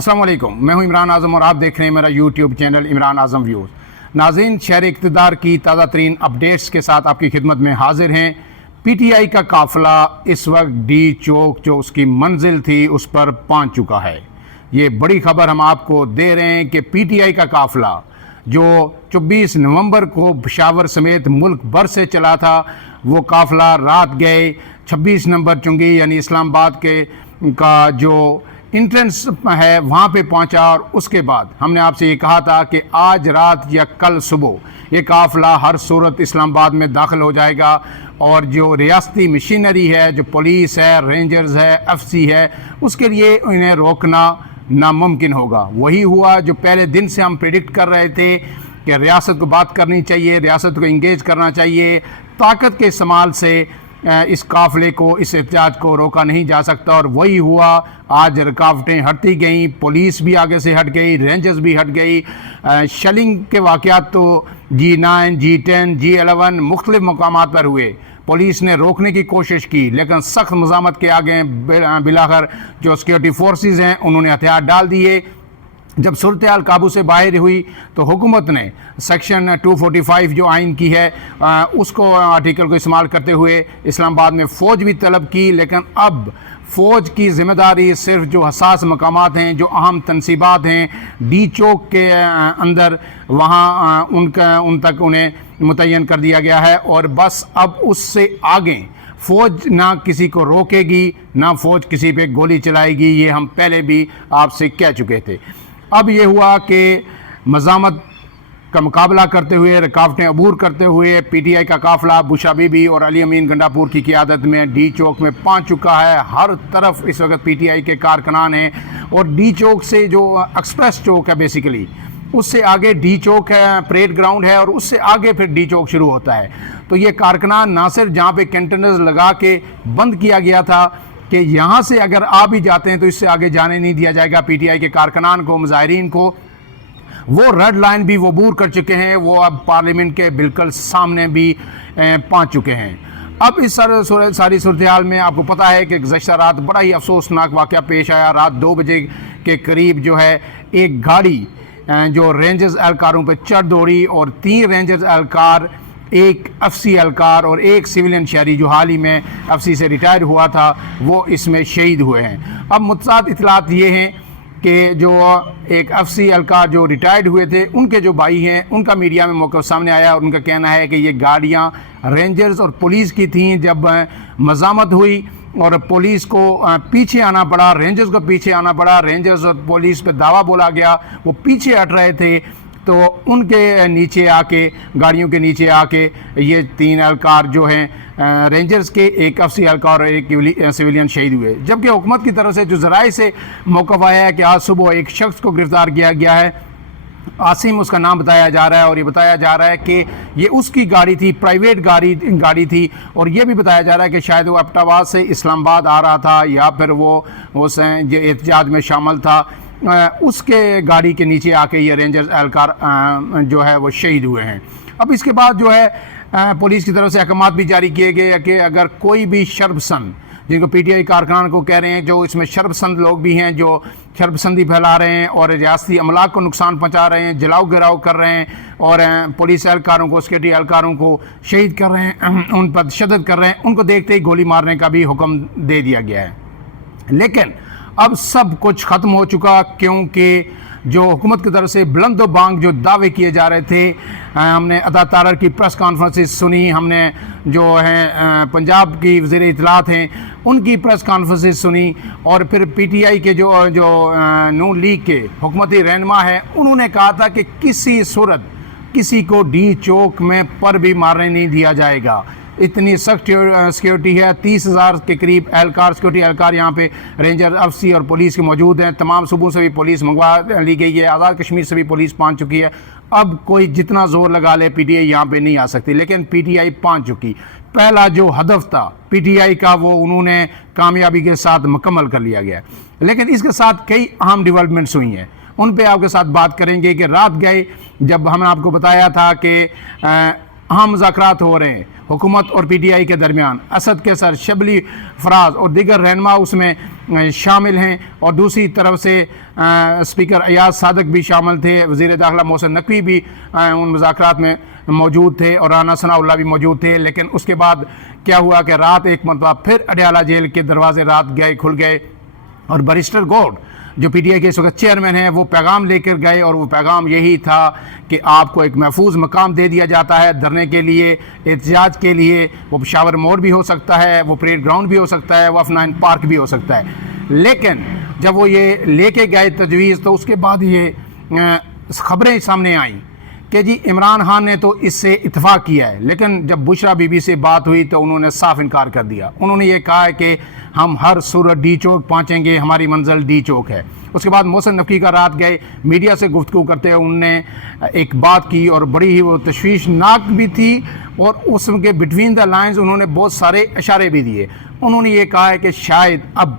अस्सलाम वालेकुम, मैं हूं इमरान आज़म और आप देख रहे हैं मेरा यूट्यूब चैनल इमरान आज़म व्यूज़। नाज़रीन, शहर इक़्तिदार की ताज़ा तरीन अपडेट्स के साथ आपकी खिदमत में हाजिर हैं। PTI का काफ़िला इस वक्त डी चौक जो उसकी मंजिल थी उस पर पहुंच चुका है। ये बड़ी खबर हम आपको दे रहे हैं कि PTI का काफ़िला जो 24 नवंबर को पेशावर समेत मुल्क भर से चला था, वो काफ़िला रात गए 26 नंबर चुंगी यानी इस्लामाबाद का जो इंट्रेंस है वहाँ पे पहुँचा। और उसके बाद हमने आपसे ये कहा था कि आज रात या कल सुबह ये काफ़िला हर सूरत इस्लामाबाद में दाखिल हो जाएगा और जो रियासती मशीनरी है, जो पुलिस है, रेंजर्स है, FC है, उसके लिए इन्हें रोकना नामुमकिन होगा। वही हुआ जो पहले दिन से हम प्रेडिक्ट कर रहे थे कि रियासत को बात करनी चाहिए, रियासत को इंगेज करना चाहिए। ताकत के इस्तेमाल से इस काफ़िले को, इस एहतजाज को रोका नहीं जा सकता और वही हुआ। आज रुकावटें हटती गई, पुलिस भी आगे से हट गई, रेंजर्स भी हट गई। शेलिंग के वाक़यात तो G9, G10, G11 मुख्तलिफ मकामात पर हुए। पुलिस ने रोकने की कोशिश की लेकिन सख्त मज़ामत के आगे बिलाखिर जो सिक्योरिटी फोर्सेस हैं उन्होंने हथियार डाल दिए। जब सूरत हाल काबू से बाहर हुई तो हुकूमत ने सेक्शन 245 जो आइन की है उसको आर्टिकल को इस्तेमाल करते हुए इस्लामाबाद में फ़ौज भी तलब की। लेकिन अब फ़ौज की ज़िम्मेदारी सिर्फ जो हसास मकामात हैं, जो अहम तनसीबात हैं डी चौक के अंदर, वहाँ उन तक उन्हें मुतय्यन कर दिया गया है। और बस अब उससे आगे फ़ौज ना किसी को रोकेगी, ना फ़ौज किसी पे गोली चलाएगी। ये हम पहले भी आपसे कह चुके थे। अब ये हुआ कि मज़ामत का मुकाबला करते हुए, रुकावटें अबूर करते हुए PTI का काफ़िला बुशा बीबी और अली अमीन गंडापुर की क़ियादत में डी चौक में पहुंच चुका है। हर तरफ इस वक्त PTI के कारकुनान हैं और डी चौक से जो एक्सप्रेस चौक है बेसिकली, उससे आगे डी चौक है, परेड ग्राउंड है और उससे आगे फिर डी चौक शुरू होता है। तो ये कारकुनान ना सिर्फ जहाँ पे कंटेनर्स लगा के बंद किया गया था कि यहाँ से अगर आ भी जाते हैं तो इससे आगे जाने नहीं दिया जाएगा PTI के कारकुनान को, मुजाहिरीन को, वो रेड लाइन भी वो अबूर कर चुके हैं। वो अब पार्लियामेंट के बिल्कुल सामने भी पहुँच चुके हैं। अब इस सारी सूरत हाल में आपको पता है कि गुज़श्ता रात बड़ा ही अफसोसनाक वाक़या पेश आया। रात 2 बजे के करीब जो है एक गाड़ी जो रेंजर्स एहलकारों पर चढ़ दौड़ी और 3 रेंजर्स एहलकार, एक FC एहलकार और एक सिविलियन शहरी जो हाल ही में FC से रिटायर हुआ था, वो इसमें शहीद हुए हैं। अब मुतसाद इतलात ये हैं कि जो एक FC एहलकार जो रिटायर्ड हुए थे, उनके जो भाई हैं, उनका मीडिया में मौक़िफ़ सामने आया और उनका कहना है कि ये गाड़ियाँ रेंजर्स और पुलिस की थीं। जब मज़ामत हुई और पुलिस को पीछे आना पड़ा, रेंजर्स को पीछे आना पड़ा, रेंजर्स और पुलिस पे दावा बोला गया, वो पीछे हट रहे थे, तो उनके नीचे आके, गाड़ियों के नीचे आके ये 3 एहलकार जो हैं रेंजर्स के, एक FC एहलकार और एक सिविलियन शहीद हुए। जबकि हुकूमत की तरफ से जो ज़राए से मौक़िफ़ आया है कि आज सुबह एक शख्स को गिरफ़्तार किया गया है, आसिम उसका नाम बताया जा रहा है, और ये बताया जा रहा है कि ये उसकी गाड़ी थी, प्राइवेट गाड़ी थी। और ये भी बताया जा रहा है कि शायद वो एबटाबाद से इस्लामाबाद आ रहा था या फिर वो उस एहतजाज में शामिल था। उसके गाड़ी के नीचे आके ये रेंजर्स एहलकार जो है वो शहीद हुए हैं। अब इसके बाद जो है पुलिस की तरफ से अहकामात भी जारी किए गए कि अगर कोई भी शर्बसंद, जिनको PTI कारकुनान को कह रहे हैं, जो इसमें शर्बसंद लोग भी हैं जो शर्बसंदी फैला रहे हैं और रियासती अमलाक को नुकसान पहुंचा रहे हैं, जलाओ गिराव कर रहे हैं और पुलिस एहलकारों को, सिक्योरिटी एहलकारों को शहीद कर रहे हैं, उन पर तशद्दुद कर रहे हैं, उनको देखते ही गोली मारने का भी हुक्म दे दिया गया है। लेकिन अब सब कुछ ख़त्म हो चुका, क्योंकि जो हुकूमत की तरफ से बुलंदो बांग जो दावे किए जा रहे थे, हमने अता तारर की प्रेस कॉन्फ्रेंसेस सुनी, हमने जो है पंजाब की वज़ीर इत्तलात हैं उनकी प्रेस कॉन्फ्रेंसेस सुनी, और फिर PTI के जो नून लीग के हुकूमती रहनुमा है, उन्होंने कहा था कि किसी सूरत किसी को डी चौक में पर भी मारने नहीं दिया जाएगा। इतनी सख्त सिक्योरिटी है, 30,000 के करीब एहलकार, सिक्योरिटी एहलकार यहाँ पे रेंजर, FC और पुलिस के मौजूद हैं। तमाम सूबों से भी पुलिस मंगवा ली गई है, आज़ाद कश्मीर से भी पुलिस पहुँच चुकी है। अब कोई जितना ज़ोर लगा ले PTI यहाँ पे नहीं आ सकती, लेकिन PTI पहुँच चुकी। पहला जो हदफ था PTI का वो उन्होंने कामयाबी के साथ मुकम्मल कर लिया गया। लेकिन इसके साथ कई अहम डेवलपमेंट्स हुई हैं, उन पे आपके साथ बात करेंगे। कि रात गए जब हमने आपको बताया था कि अहम मुज़ाकरात हो रहे हैं हुकूमत और PTI के दरमियान, असद के सर शबली फराज और दीगर रहनुमा उसमें शामिल हैं और दूसरी तरफ से स्पीकर अयाज सादक भी शामिल थे, वज़ीर दाखिला मोहसिन नकवी भी उन मुज़ाकरात में मौजूद थे और राना सनाउल्लाह भी मौजूद थे। लेकिन उसके बाद क्या हुआ कि रात एक मरतबा फिर अडयाला जेल के दरवाजे रात खुल गए और बैरिस्टर गौड जो पीटीआई के इस वक्त चेयरमैन हैं वो पैगाम लेकर गए और वो पैगाम यही था कि आपको एक महफूज मकाम दे दिया जाता है धरने के लिए, एहतजाज के लिए। वो पेशावर मोड़ भी हो सकता है, वो परेड ग्राउंड भी हो सकता है, वो अफनाइन पार्क भी हो सकता है। लेकिन जब वो ये लेके गए तजवीज़ तो उसके बाद ये ख़बरें सामने आईं कि जी इमरान खान ने तो इससे इत्तफाक किया है। लेकिन जब बुशरा बीबी से बात हुई तो उन्होंने साफ इनकार कर दिया। उन्होंने ये कहा है कि हम हर सूरत डी चौक पहुँचेंगे, हमारी मंजिल डी चौक है। उसके बाद मोहसिन नकवी का रात गए मीडिया से गुफ्तगू करते हुए उनने एक बात की और बड़ी ही वो तशवीशनाक भी थी और उसके बिटवीन द लाइन्स उन्होंने बहुत सारे इशारे भी दिए। उन्होंने ये कहा है कि शायद अब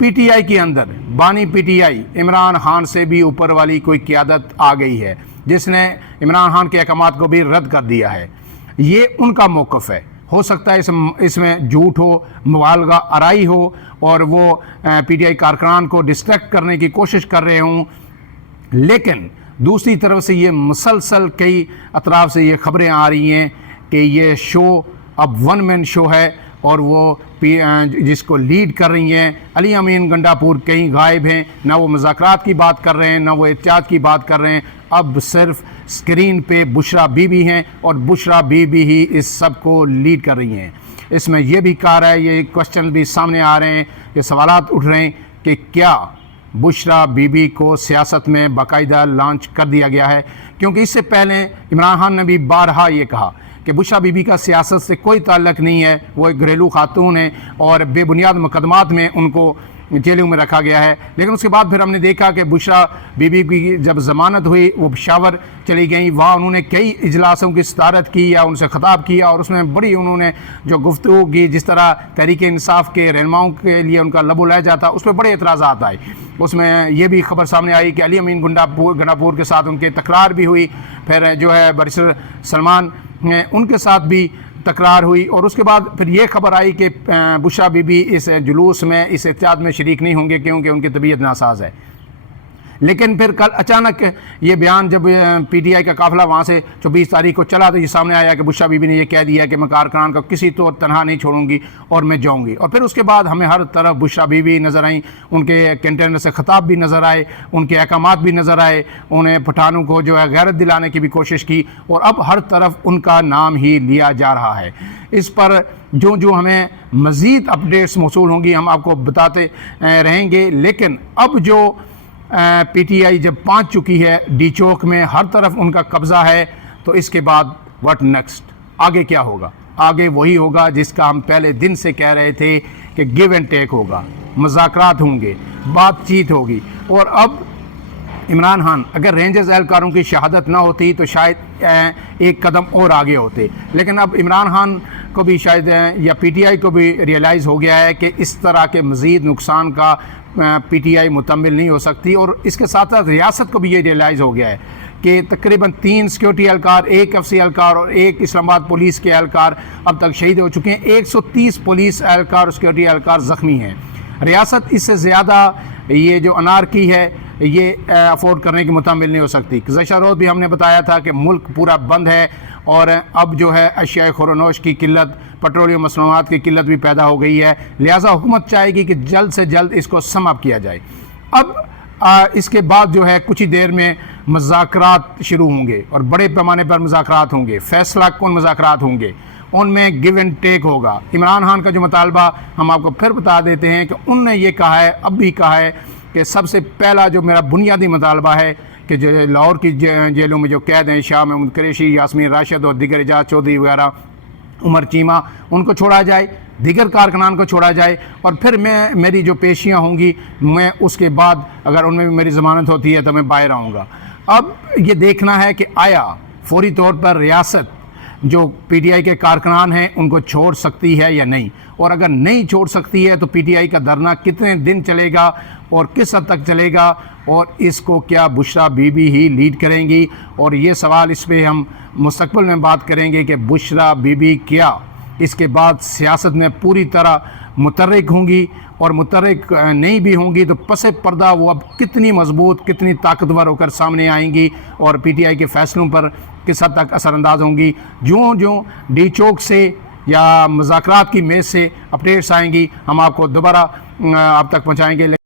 पीटीआई के अंदर बानी पीटीआई इमरान खान से भी ऊपर वाली कोई क़यादत आ गई है जिसने इमरान खान के अहकामात को भी रद्द कर दिया है। ये उनका मौक़िफ़ है। हो सकता है इसमें झूठ हो, मुबालगा आराई हो और वो पीटीआई कारकुनान को डिस्ट्रैक्ट करने की कोशिश कर रहे हों। लेकिन दूसरी तरफ से ये मुसलसल कई अतराफ से ये ख़बरें आ रही हैं कि ये शो अब वन मैन शो है और वो जिसको लीड कर रही हैं अली अमीन गंडापुर कहीं गायब हैं। ना वो मुज़ाकरात की बात कर रहे हैं, ना वो एहतजाज की बात कर रहे हैं। अब सिर्फ स्क्रीन पे बुशरा बीबी हैं और बुशरा बीबी ही इस सब को लीड कर रही हैं। इसमें यह भी कहा है, ये क्वेश्चन भी सामने आ रहे हैं, ये सवालात उठ रहे हैं कि क्या बुशरा बीबी को सियासत में बाकायदा लॉन्च कर दिया गया है। क्योंकि इससे पहले इमरान खान ने भी बारहा ये कहा कि बुशरा बीबी का सियासत से कोई ताल्लुक़ नहीं है, वो एक घरेलू खातून है और बेबुनियाद मुकदमात में उनको जेलों में रखा गया है। लेकिन उसके बाद फिर हमने देखा कि बुशरा बीबी की जब ज़मानत हुई वो पेशावर चली गई। वहाँ उन्होंने कई इजलासों की सदारत की या उनसे ख़िताब किया और उसमें बड़ी उन्होंने जो गुफ्तगू की, जिस तरह तहरीक इंसाफ के रहनुमाओं के लिए उनका लबो लहजा था, उस पर बड़े एतराज़ात आए। उसमें यह भी खबर सामने आई कि अली अमीन गंडापुर के साथ उनके तकरार भी हुई। फिर जो है बैरिस्टर सलमान उनके साथ भी तकरार हुई और उसके बाद फिर ये खबर आई कि बुशरा बीबी इस जुलूस में, इस एहतियात में शरीक नहीं होंगे क्योंकि उनकी तबीयत नासाज है। लेकिन फिर कल अचानक ये बयान जब पीटीआई का काफ़िला वहाँ से 24 तारीख को चला तो ये सामने आया कि बुशरा बीबी ने यह कह दिया कि मैं कारकुनान को किसी तौर तनहा नहीं छोड़ूंगी और मैं जाऊंगी। और फिर उसके बाद हमें हर तरफ बुशरा बीबी नज़र आई, उनके कंटेनर से ख़िताब भी नज़र आए, उनके अहकामात भी नज़र आए, उन्हें पठानों को जो है गैरत दिलाने की भी कोशिश की और अब हर तरफ उनका नाम ही लिया जा रहा है। इस पर जो जो हमें मज़ीद अपडेट्स मौसूल होंगी हम आपको बताते रहेंगे। लेकिन अब जो पीटीआई जब पहुंच चुकी है डी चौक में, हर तरफ उनका कब्ज़ा है, तो इसके बाद व्हाट नेक्स्ट, आगे क्या होगा? आगे वही होगा जिसका हम पहले दिन से कह रहे थे कि गिव एंड टेक होगा, मुज़ाकरात होंगे, बातचीत होगी। और अब इमरान खान अगर रेंजर्स एहलकारों की शहादत ना होती तो शायद एक कदम और आगे होते। लेकिन अब इमरान खान को भी शायद या पीटीआई को भी रियलाइज़ हो गया है कि इस तरह के मज़ीद नुकसान का पीटीआई मुतम्मिल नहीं हो सकती। और इसके साथ साथ रियासत को भी ये रियलाइज़ हो गया है कि तकरीबन 3 सिक्योरिटी एहलकार, 1 एफसी एहलकार और 1 इस्लामाबाद पुलिस के एहलकार अब तक शहीद हो चुके हैं। 130 पुलिस एहलकार और सिक्योरिटी एहलकार ज़ख्मी हैं। रियासत इससे ज़्यादा ये जो अनारकी है ये अफोर्ड करने की मुतम्मिल नहीं हो सकती। गुज़श्ता रोज़ भी हमने बताया था कि मुल्क पूरा बंद है और अब जो है अशिया खुरनोश की किल्लत, पेट्रोलियम मसनूआत की किल्लत भी पैदा हो गई है। लिहाजा हुकूमत चाहेगी कि जल्द से जल्द इसको समाप्त किया जाए। अब इसके बाद जो है कुछ ही देर में मुज़ाकरात शुरू होंगे और बड़े पैमाने पर मुज़ाकरात होंगे। फैसला कौन मुज़ाकरात होंगे, उनमें गिव एंड टेक होगा। इमरान खान का जो मुतालबा हम आपको फिर बता देते हैं कि उनने ये कहा है, अब भी कहा है कि सबसे पहला जो मेरा बुनियादी मुतालबा है कि जो लाहौर की जेलों में जो कैद हैं, शाह महमूद कुरैशी, यास्मीन राशिद और दीगर एजाज चौधरी वगैरह, उमर चीमा, उनको छोड़ा जाए, दीगर कारकुनान को छोड़ा जाए। और फिर मेरी जो पेशियाँ होंगी मैं उसके बाद अगर उनमें भी मेरी ज़मानत होती है तो मैं बाहर आऊँगा। अब ये देखना है कि आया फौरी तौर पर रियासत जो पीटीआई के कारकुनान हैं उनको छोड़ सकती है या नहीं, और अगर नहीं छोड़ सकती है तो पीटीआई का धरना कितने दिन चलेगा और किस हद तक चलेगा, और इसको क्या बुशरा बीबी ही लीड करेंगी। और ये सवाल इस पर हम मुस्तकबिल में बात करेंगे कि बुशरा बीबी क्या इसके बाद सियासत में पूरी तरह मुतर्रिक होंगी, और मुतर्रिक नहीं भी होंगी तो पसे पर्दा वो अब कितनी मजबूत, कितनी ताकतवर होकर सामने आएंगी और पीटीआई के फैसलों पर किस हद तक असरअंदाज होंगी। ज्यों ज्यों डी चौक से या मुज़ाकरात की मेज़ से अपडेट्स आएंगी, हम आपको दोबारा आप तक पहुँचाएँगे।